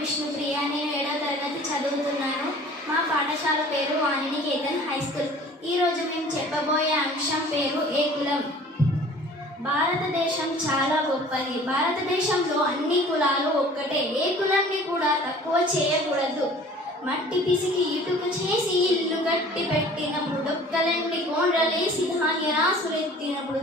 విష్ణుప్రియ. నేను 7వ తరగతి చదువుతున్నాను. మా పాఠశాల పేరు వాణినికేతన్ హై స్కూల్. ఈరోజు మేము చెప్పబోయే అంశం పేరు ఏ కులం. భారతదేశం చాలా గొప్పది. భారతదేశంలో అన్ని కులాలు ఒక్కటే. ఏ కులాన్ని కూడా తక్కువ చేయకూడదు. మట్టి పిసికి ఇటుక చేసి ఇల్లు కట్టి పెట్టినప్పుడు, డొక్కలండి కోండ్రలేసి ధాన్యరాసులెత్తినప్పుడు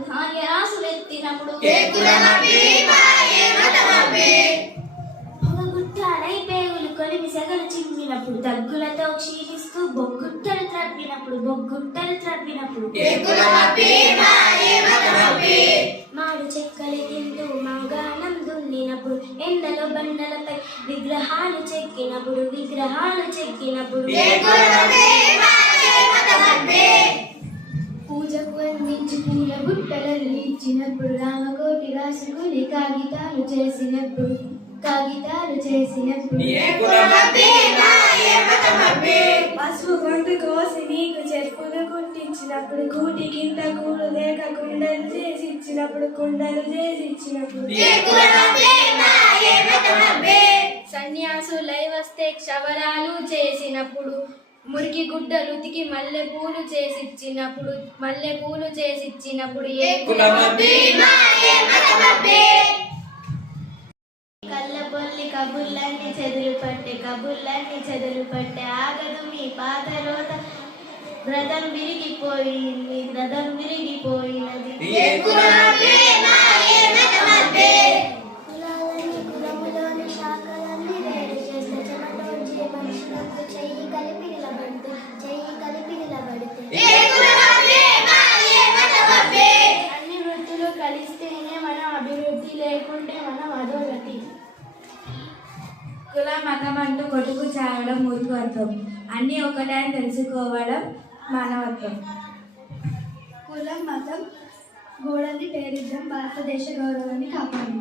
పొగగుట్టాలై పేగులు కొలిమి సెగలు చిమ్మినప్పుడు, దగ్గులతో క్షీణిస్తూ బొగ్గుట్టలు త్రవ్వినప్పుడు మాడు చెక్కలు తింటూ మంగానం దున్నినప్పుడు, ఎండలో బండలపై విగ్రహాలు చెక్కినప్పుడు పూజకు అందించి పూల గుట్టలను ఇచ్చినప్పుడు, రామకోటి రాసుకుని కాగితాలు చేసినప్పుడు పసుపు గొంతు కోసి నీకు చెప్పులు కుట్టించినప్పుడు, కూటి కింద కూడు లేక కుండలు చేసి ఇచ్చినప్పుడు సన్యాసులై వస్తే క్షవరాలు చేసినప్పుడు, మురికి గుడ్డలు ఉతికి మల్లె పూలు చేసిచ్చినప్పుడు కళ్ళబొల్లి కబుర్లన్నీ చెదులు పట్టే ఆగదు మీ పాత రోత, వ్రతం విరిగిపోయినది. కులాలన్నీ కులములోని శాఖలన్నీ వేరు చేస్తే, చెమటోడ్చే మనుషులకు చెయ్యి కలిపి నిలబడితే అన్ని వృత్తులు కలిస్తేనే మనం అభివృద్ధి, లేకుంటే మనం అధోగతి. కుల మతం అంటూ కొట్టుకు చావడం మూర్ఖత్వం. అన్నీ ఒకటే అని తెలుసుకోవడం మానవత్వం. కులం మతం గోడల్ని పేరిద్దాం, భారతదేశ గౌరవాన్ని కాపాడు.